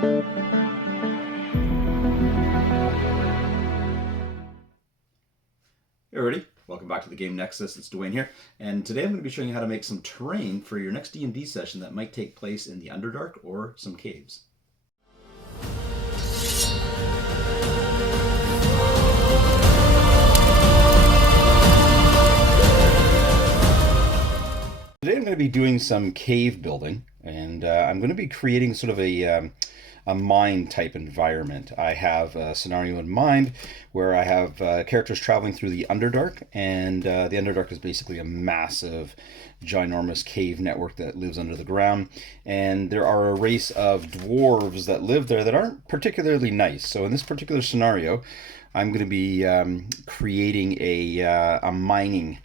Hey everybody, welcome back to the game Nexus. It's Dwayne here, and today I'm going to be showing you how to make some terrain for your next D&D session that might take place in the Underdark or some caves. Today I'm going to be doing some cave building, and I'm going to be creating sort of a mine type environment. I have a scenario in mind where I have characters traveling through the Underdark, and the Underdark is basically a massive, ginormous cave network that lives under the ground, and there are a race of dwarves that live there that aren't particularly nice. So in this particular scenario, I'm going to be creating a mining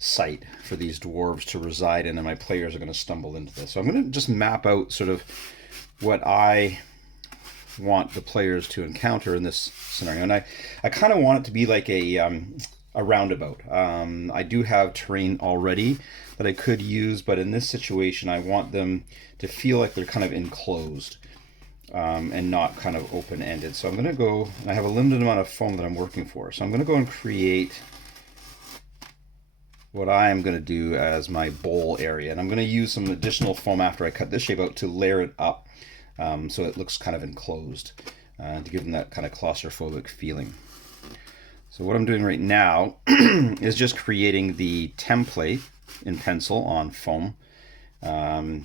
site for these dwarves to reside in, and my players are going to stumble into this. So I'm going to just map out sort of what I want the players to encounter in this scenario, and I kind of want it to be like a roundabout. I do have terrain already that I could use, but in this situation I want them to feel like they're kind of enclosed and not kind of open-ended. So I'm going to go, and I have a limited amount of foam that I'm working for, so I'm going to go and create what I am going to do as my bowl area, and I'm going to use some additional foam after I cut this shape out to layer it up so it looks kind of enclosed to give them that kind of claustrophobic feeling. So what I'm doing right now is just creating the template in pencil on foam to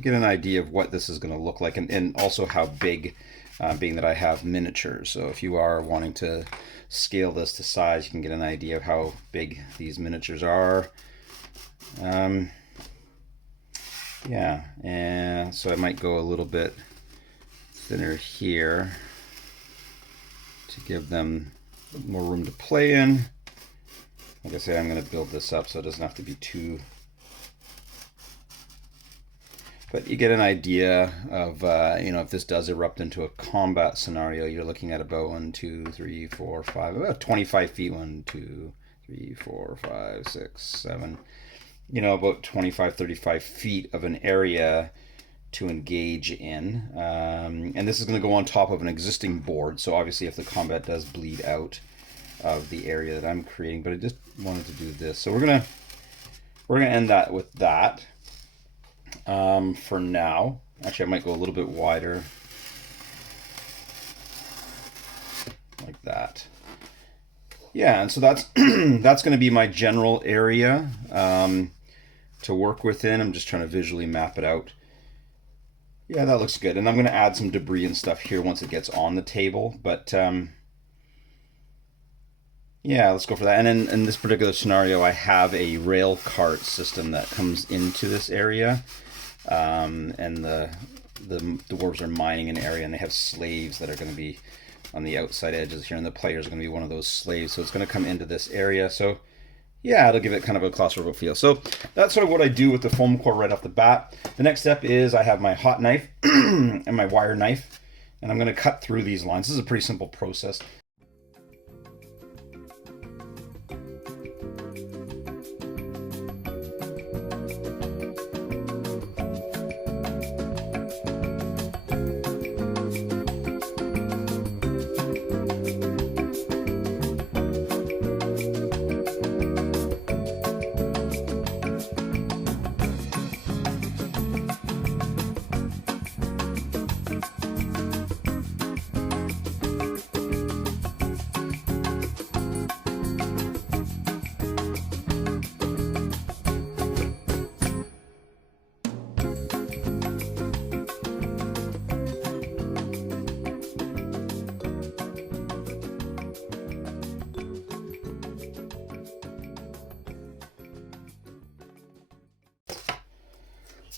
get an idea of what this is going to look like, and also how big, being that I have miniatures. So if you are wanting to scale this to size, you can get an idea of how big these miniatures are. Yeah, and so I might go a little bit thinner here to give them more room to play in. Like I say, I'm going to build this up so it doesn't have to be too... But you get an idea of, if this does erupt into a combat scenario, you're looking at about 1, 2, 3, 4, 5, about 25 feet. 1, 2, 3, 4, 5, 6, 7, about 25, 35 feet of an area to engage in. And this is going to go on top of an existing board. So obviously if the combat does bleed out of the area that I'm creating, but I just wanted to do this. So we're going to end that with that. For now. Actually, I might go a little bit wider, like that. Yeah, and so that's that's going to be my general area to work within. I'm just trying to visually map it out. Yeah, that looks good. And I'm going to add some debris and stuff here once it gets on the table. But yeah, let's go for that. And in this particular scenario, I have a rail cart system that comes into this area. And the dwarves are mining an area, and they have slaves that are going to be on the outside edges here, and the players are going to be one of those slaves, so it's going to come into this area. So yeah, it'll give it kind of a claustrophobic feel. So that's sort of what I do with the foam core right off the bat. The next step is I have my hot knife and my wire knife, and I'm going to cut through these lines. This is a pretty simple process.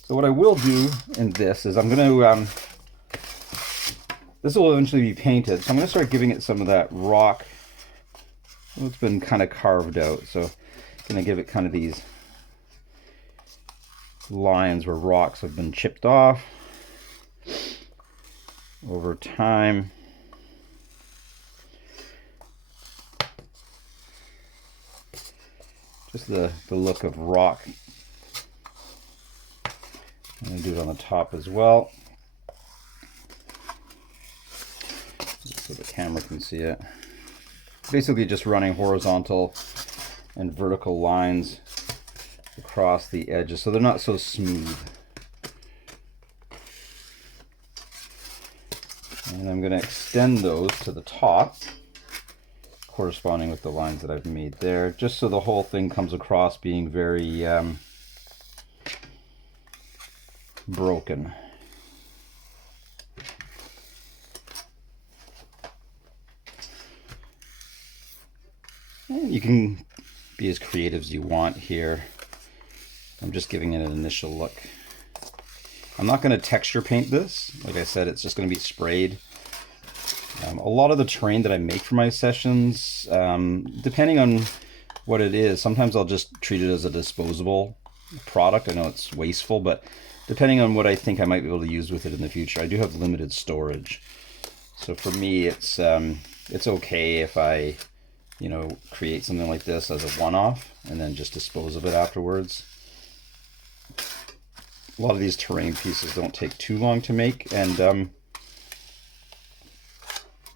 So what I will do in this is I'm going to, this will eventually be painted, so I'm going to start giving it some of that rock. Well, it's been kind of carved out, so I'm going to give it kind of these lines where rocks have been chipped off over time. Just the look of rock. I'm going to do it on the top as well. so the camera can see it. Basically just running horizontal and vertical lines across the edges so they're not so smooth. And I'm going to extend those to the top, corresponding with the lines that I've made there, just so the whole thing comes across being very broken. And you can be as creative as you want here. I'm just giving it an initial look. I'm not going to texture paint this. Like I said, it's just going to be sprayed. A lot of the terrain that I make for my sessions, depending on what it is, sometimes I'll just treat it as a disposable product. I know it's wasteful, but depending on what I think I might be able to use with it in the future, I do have limited storage. So for me, it's okay if I, create something like this as a one-off and then just dispose of it afterwards. A lot of these terrain pieces don't take too long to make, and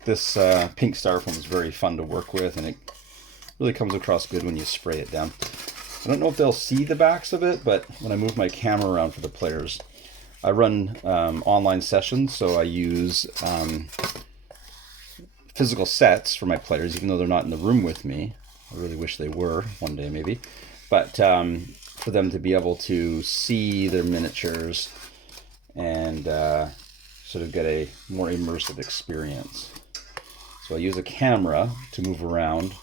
this pink styrofoam is very fun to work with, and it really comes across good when you spray it down. I don't know if they'll see the backs of it, but when I move my camera around for the players, I run online sessions, so I use physical sets for my players, even though they're not in the room with me. I really wish they were one day, maybe. But for them to be able to see their miniatures and sort of get a more immersive experience. So I use a camera to move around.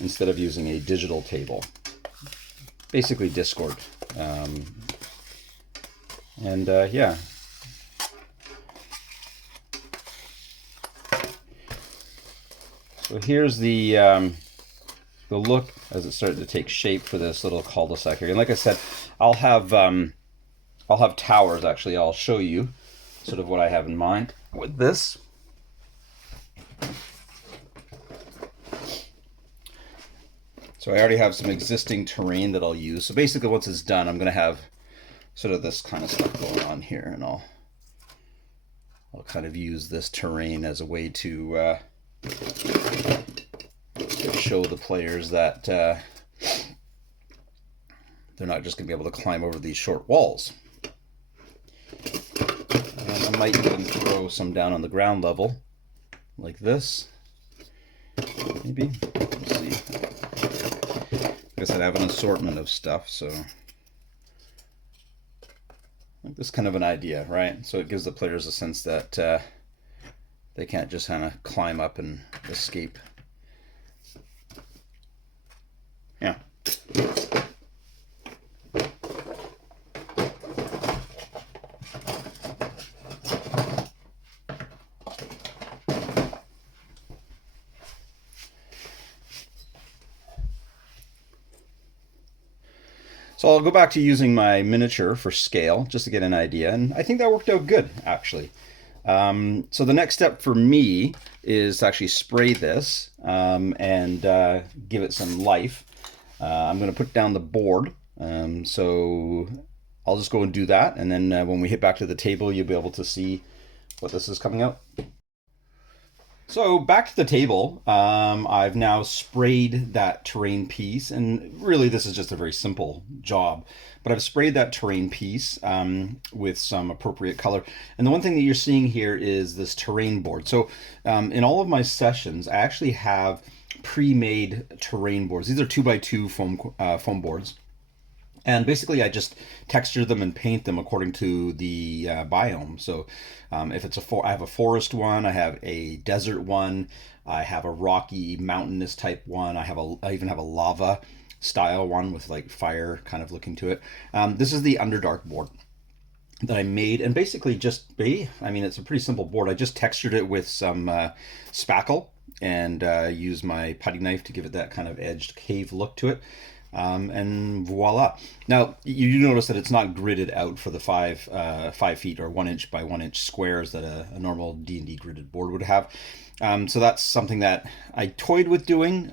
Instead of using a digital table. Basically Discord. Yeah. So here's the look as it started to take shape for this little cul-de-sac here. And like I said, I'll have towers actually. I'll show you sort of what I have in mind with this. So I already have some existing terrain that I'll use. So basically once it's done, I'm going to have sort of this kind of stuff going on here, and I'll kind of use this terrain as a way to show the players that they're not just going to be able to climb over these short walls. And I might even throw some down on the ground level, like this. Maybe. We'll see. I guess I'd have an assortment of stuff, so like this kind of an idea, right? So it gives the players a sense that they can't just kind of climb up and escape. Yeah. So I'll go back to using my miniature for scale just to get an idea, and I think that worked out good, actually. So the next step for me is to actually spray this and give it some life. I'm going to put down the board, so I'll just go and do that, and then when we hit back to the table, you'll be able to see what this is coming out. So back to the table, I've now sprayed that terrain piece, and really this is just a very simple job, but I've sprayed that terrain piece with some appropriate color. And the one thing that you're seeing here is this terrain board. So in all of my sessions, I actually have pre-made terrain boards. These are 2x2 foam boards. And basically I just texture them and paint them according to the biome. So if it's I have a forest one, I have a desert one, I have a rocky mountainous type one, I even have a lava style one with like fire kind of looking to it. This is the Underdark board that I made, and basically it's a pretty simple board. I just textured it with some spackle and used my putty knife to give it that kind of edged cave look to it. And voila. Now you notice that it's not gridded out for the 5 feet or 1 inch by 1 inch squares that a normal D&D gridded board would have. So that's something that I toyed with doing.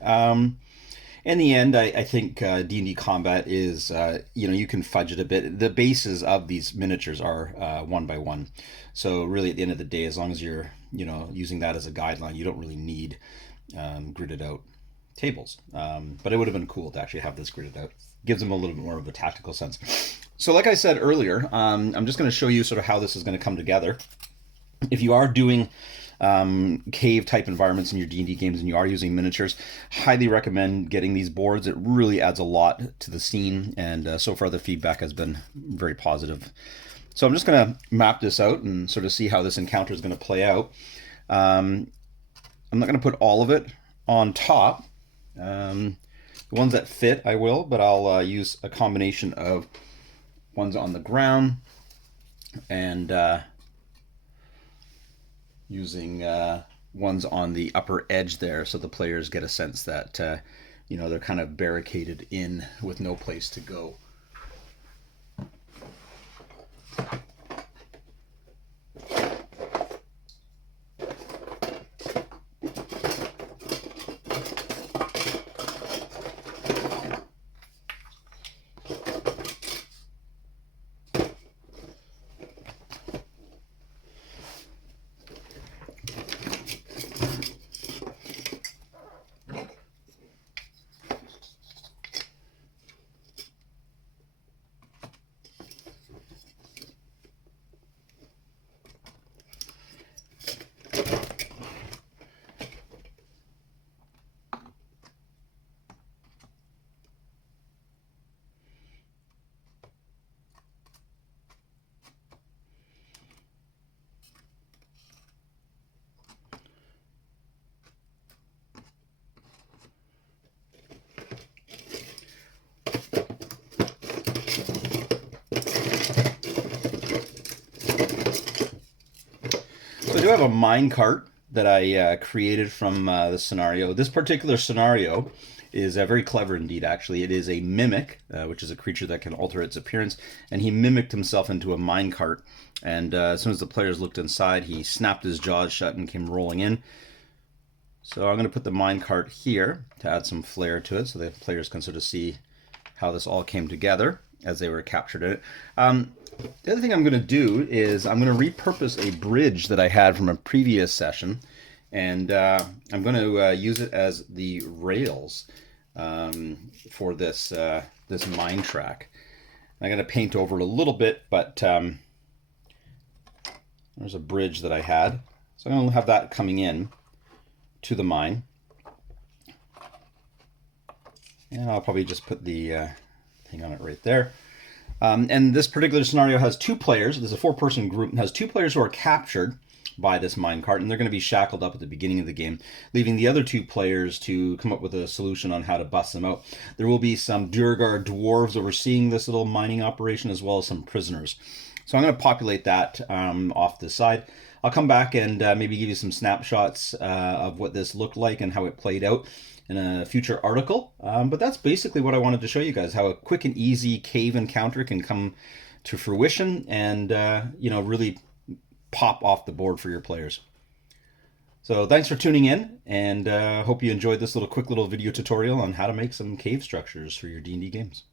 In the end, I think D&D combat is, you can fudge it a bit. The bases of these miniatures are one by one. So really, at the end of the day, as long as you're, using that as a guideline, you don't really need gridded out tables. But it would have been cool to actually have this gridded out. Gives them a little bit more of a tactical sense. So like I said earlier, I'm just going to show you sort of how this is going to come together. If you are doing cave type environments in your D&D games and you are using miniatures, highly recommend getting these boards. It really adds a lot to the scene, and so far the feedback has been very positive. So I'm just going to map this out and sort of see how this encounter is going to play out. I'm not going to put all of it on top. The ones that fit I will, but I'll use a combination of ones on the ground and using ones on the upper edge there, so the players get a sense that they're kind of barricaded in with no place to go. So I do have a mine cart that I created from the scenario. This particular scenario is very clever indeed, actually. It is a mimic, which is a creature that can alter its appearance, and he mimicked himself into a mine cart. And as soon as the players looked inside, he snapped his jaws shut and came rolling in. So I'm going to put the mine cart here to add some flair to it, so the players can sort of see how this all came together as they were captured in it. The other thing I'm going to do is I'm going to repurpose a bridge that I had from a previous session, and I'm going to use it as the rails for this this mine track. I'm going to paint over it a little bit, but there's a bridge that I had, so I'm going to have that coming in to the mine, and I'll probably just put the thing on it right there. And this particular scenario has two players. There's a four-person group and has two players who are captured by this minecart, and they're going to be shackled up at the beginning of the game, leaving the other two players to come up with a solution on how to bust them out. There will be some Durgar dwarves overseeing this little mining operation, as well as some prisoners. So I'm going to populate that off the side. I'll come back and maybe give you some snapshots of what this looked like and how it played out in a future article. But that's basically what I wanted to show you guys, how a quick and easy cave encounter can come to fruition and really pop off the board for your players. So thanks for tuning in, and hope you enjoyed this quick little video tutorial on how to make some cave structures for your D&D games.